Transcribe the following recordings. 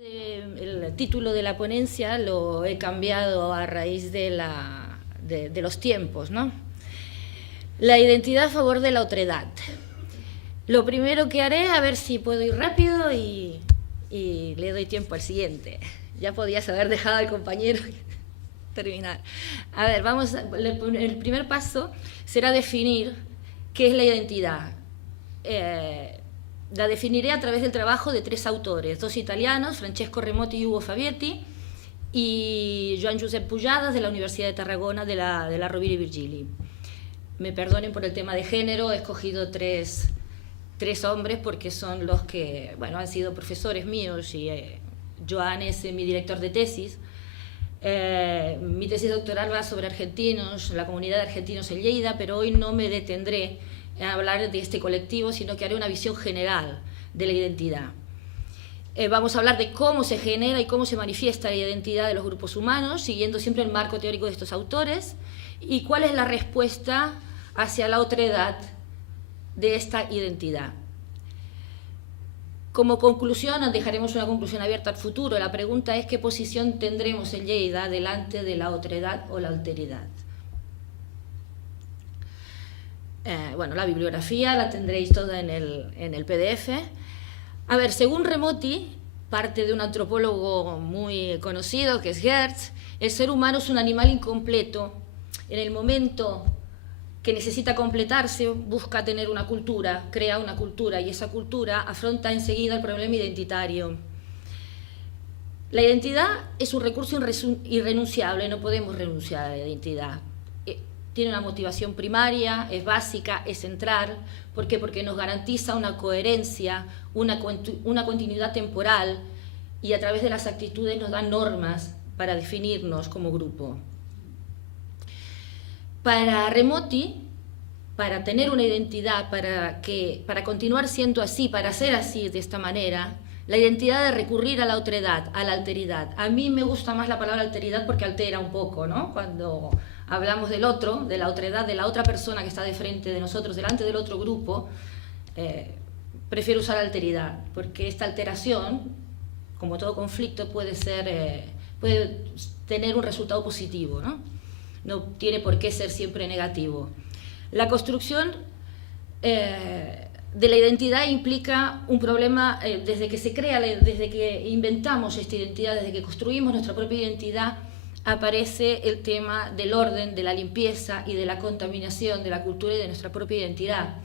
El título de la ponencia lo he cambiado a raíz de los tiempos, ¿no? La identidad a favor de la otredad. Lo primero que haré, a ver si puedo ir rápido y le doy tiempo al siguiente. Ya podías haber dejado al compañero terminar. A ver, el primer paso será definir qué es la identidad. La definiré a través del trabajo de tres autores, dos italianos, Francesco Remotti y Ugo Fabietti, y Joan Josep Pujadas de la Universidad de Tarragona de la Rovira i Virgili. Me perdonen por el tema de género, he escogido tres hombres porque son los que, bueno, han sido profesores míos y Joan es mi director de tesis. Mi tesis doctoral va sobre argentinos, la comunidad de argentinos en Lleida, pero hoy no me detendré a hablar de este colectivo, sino que haré una visión general de la identidad. Vamos a hablar de cómo se genera y cómo se manifiesta la identidad de los grupos humanos, siguiendo siempre el marco teórico de estos autores, y cuál es la respuesta hacia la otredad de esta identidad. Como conclusión, dejaremos una conclusión abierta al futuro. La pregunta es qué posición tendremos en Lleida delante de la otredad o la alteridad. Bueno, la bibliografía la tendréis toda en el PDF. A ver, según Remotti, parte de un antropólogo muy conocido que es Hertz, el ser humano es un animal incompleto. En el momento que necesita completarse, busca tener una cultura, crea una cultura, y esa cultura afronta enseguida el problema identitario. La identidad es un recurso irrenunciable, no podemos renunciar a la identidad. Tiene una motivación primaria, es básica, es central. ¿Por qué? Porque nos garantiza una coherencia, una continuidad temporal, y a través de las actitudes nos da normas para definirnos como grupo. Para Remotti, para tener una identidad, para continuar siendo así, para ser así de esta manera, la identidad de recurrir a la otredad, a la alteridad. A mí me gusta más la palabra alteridad porque altera un poco, ¿no? Cuando hablamos del otro, de la otredad, de la otra persona que está de frente de nosotros, delante del otro grupo, prefiero usar alteridad, porque esta alteración, como todo conflicto, puede tener un resultado positivo, ¿no? No tiene por qué ser siempre negativo. La construcción de la identidad implica un problema desde que se crea, desde que inventamos esta identidad, desde que construimos nuestra propia identidad, aparece el tema del orden, de la limpieza y de la contaminación de la cultura y de nuestra propia identidad.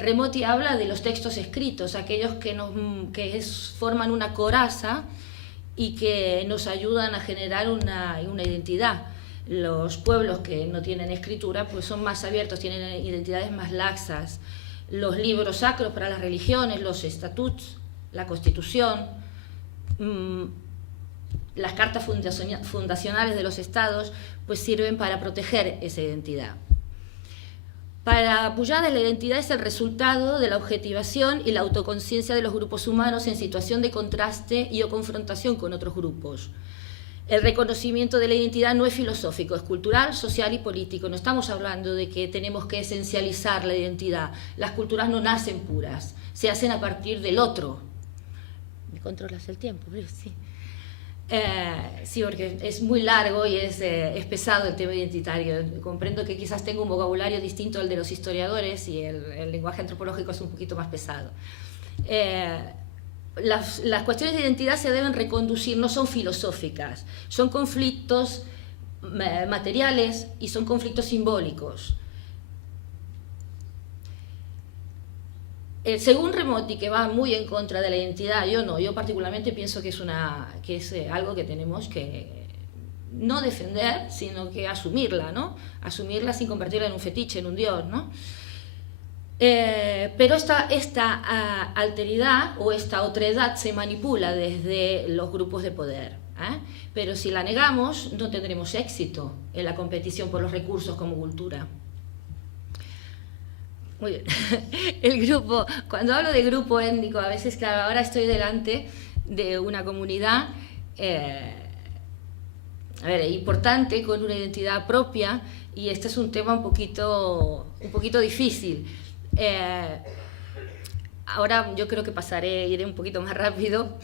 Remotti habla de los textos escritos, aquellos que forman una coraza y que nos ayudan a generar una identidad. Los pueblos que no tienen escritura pues son más abiertos, tienen identidades más laxas. Los libros sacros para las religiones, los estatuts, la constitución, las cartas fundacionales de los estados, pues sirven para proteger esa identidad. Para Pujadas, la identidad es el resultado de la objetivación y la autoconciencia de los grupos humanos en situación de contraste y o confrontación con otros grupos. El reconocimiento de la identidad no es filosófico, es cultural, social y político. No estamos hablando de que tenemos que esencializar la identidad. Las culturas no nacen puras, se hacen a partir del otro. ¿Me controlas el tiempo? Sí. Sí, porque es muy largo y es pesado el tema identitario. Comprendo que quizás tengo un vocabulario distinto al de los historiadores y el lenguaje antropológico es un poquito más pesado. Las cuestiones de identidad se deben reconducir, no son filosóficas, son conflictos materiales y son conflictos simbólicos. Según Remotti, que va muy en contra de la identidad, yo particularmente pienso que es algo que tenemos que no defender, sino que asumirla, ¿no? Asumirla sin convertirla en un fetiche, en un dios, ¿no? Pero esta alteridad o esta otredad se manipula desde los grupos de poder, pero si la negamos no tendremos éxito en la competición por los recursos como cultura. Muy bien. El grupo, cuando hablo de grupo étnico, a veces, claro, ahora estoy delante de una comunidad importante, con una identidad propia, y este es un tema un poquito difícil. ahora yo creo que iré un poquito más rápido.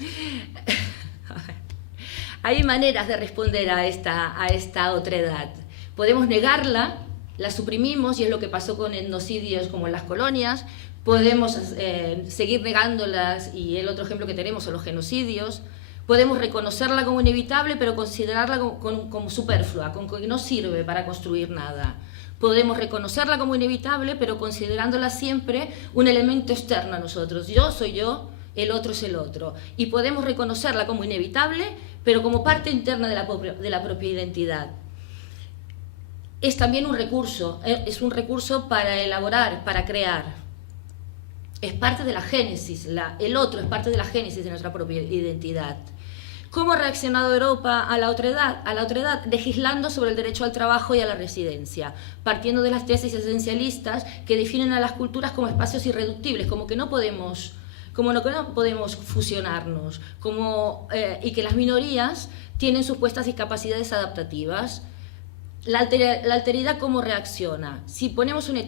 Hay maneras de responder a esta otredad. Podemos negarla, la suprimimos, y es lo que pasó con etnocidios como en las colonias. Podemos seguir negándolas, y el otro ejemplo que tenemos son los genocidios. Podemos reconocerla como inevitable, pero considerarla como superflua, como que no sirve para construir nada. Podemos reconocerla como inevitable, pero considerándola siempre un elemento externo a nosotros. Yo soy yo, el otro es el otro. Y podemos reconocerla como inevitable, pero como parte interna de la propia identidad. Es también un recurso para elaborar, para crear. Es parte de la génesis, el otro es parte de la génesis de nuestra propia identidad. ¿Cómo ha reaccionado Europa a la otredad? Legislando sobre el derecho al trabajo y a la residencia, partiendo de las tesis esencialistas que definen a las culturas como espacios irreductibles, como que no podemos fusionarnos, y que las minorías tienen supuestas discapacidades adaptativas. La alteridad, ¿cómo reacciona? Si ponemos un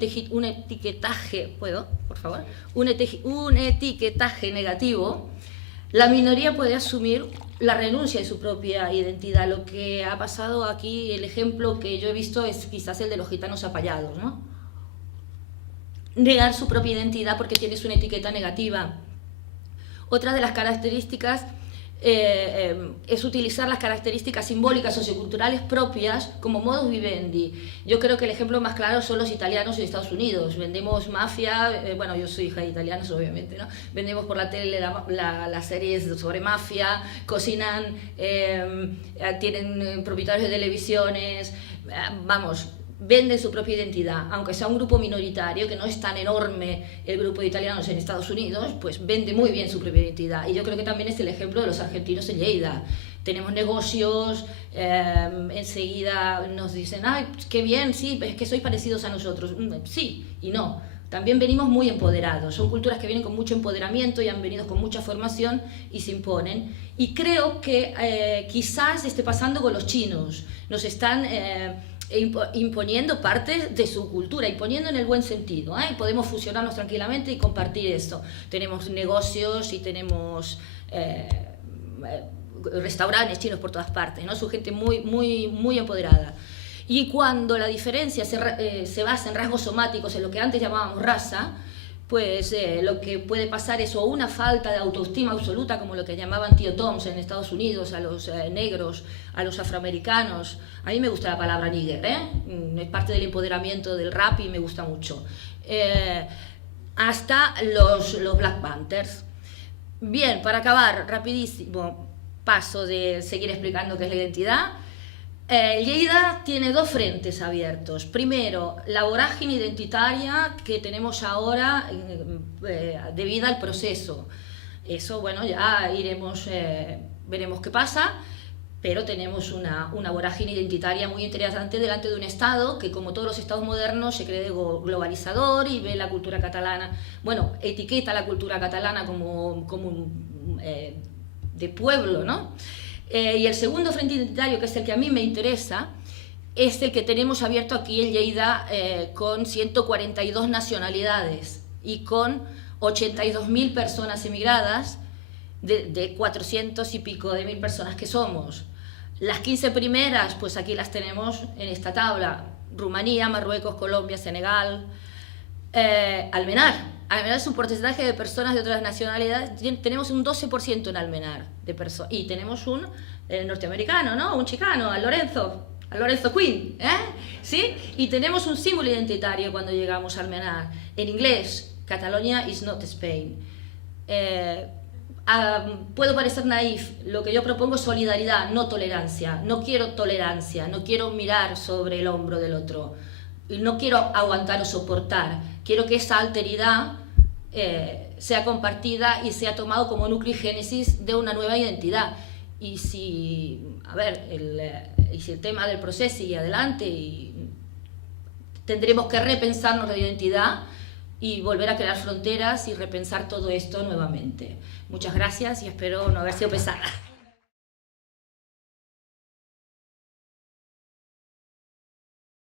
etiquetaje, ¿puedo, por favor? Un etiquetaje negativo, la minoría puede asumir la renuncia de su propia identidad. Lo que ha pasado aquí, el ejemplo que yo he visto es quizás el de los gitanos apayados, ¿no? Negar su propia identidad porque tienes una etiqueta negativa. Otra de las características es utilizar las características simbólicas socioculturales propias como modus vivendi. Yo creo que el ejemplo más claro son los italianos en Estados Unidos. Vendemos mafia, bueno, yo soy hija de italianos, obviamente, ¿no? Vendemos por la tele las series sobre mafia, cocinan, tienen propietarios de televisiones, vamos, venden su propia identidad, aunque sea un grupo minoritario, que no es tan enorme el grupo de italianos en Estados Unidos, pues vende muy bien su propia identidad. Y yo creo que también es el ejemplo de los argentinos en Lleida. Tenemos negocios, enseguida nos dicen, ¡ay, qué bien, sí, es que sois parecidos a nosotros! Sí y no. También venimos muy empoderados. Son culturas que vienen con mucho empoderamiento y han venido con mucha formación y se imponen. Y creo que quizás esté pasando con los chinos. Nos están imponiendo partes de su cultura, imponiendo en el buen sentido, ¿eh? Podemos fusionarnos tranquilamente y compartir esto. Tenemos negocios y tenemos restaurantes chinos por todas partes, ¿no? Son gente muy empoderada. Y cuando la diferencia se basa en rasgos somáticos, en lo que antes llamábamos raza, pues lo que puede pasar es o una falta de autoestima absoluta, como lo que llamaban tío Toms en Estados Unidos, a los negros, a los afroamericanos. A mí me gusta la palabra nigger, es parte del empoderamiento del rap y me gusta mucho. Hasta los Black Panthers. Bien, para acabar, rapidísimo, paso de seguir explicando qué es la identidad. Lleida tiene dos frentes abiertos. Primero, la vorágine identitaria que tenemos ahora debido al proceso. Eso, bueno, ya veremos qué pasa, pero tenemos una vorágine identitaria muy interesante delante de un Estado que, como todos los Estados modernos, se cree globalizador y ve la cultura catalana, bueno, etiqueta la cultura catalana como de pueblo, ¿no? Y el segundo frente identitario, que es el que a mí me interesa, es el que tenemos abierto aquí en Lleida, con 142 nacionalidades y con 82.000 personas emigradas, de 400 y pico de mil personas que somos. Las 15 primeras, pues aquí las tenemos en esta tabla: Rumanía, Marruecos, Colombia, Senegal, Almenar. Almenar es un porcentaje de personas de otras nacionalidades. Tenemos un 12% en Almenar y tenemos un norteamericano, ¿no? Un chicano, a Lorenzo Quinn, ¿sí? Y tenemos un símbolo identitario cuando llegamos a Almenar, en inglés: Catalonia is not Spain. Puedo parecer naif, lo que yo propongo es solidaridad, no tolerancia. No quiero tolerancia, no quiero mirar sobre el hombro del otro, no quiero aguantar o soportar. Quiero que esa alteridad sea compartida y sea tomado como núcleo y génesis de una nueva identidad. Y si el tema del proceso sigue adelante, tendremos que repensarnos la identidad y volver a crear fronteras y repensar todo esto nuevamente. Muchas gracias y espero no haber sido pesada.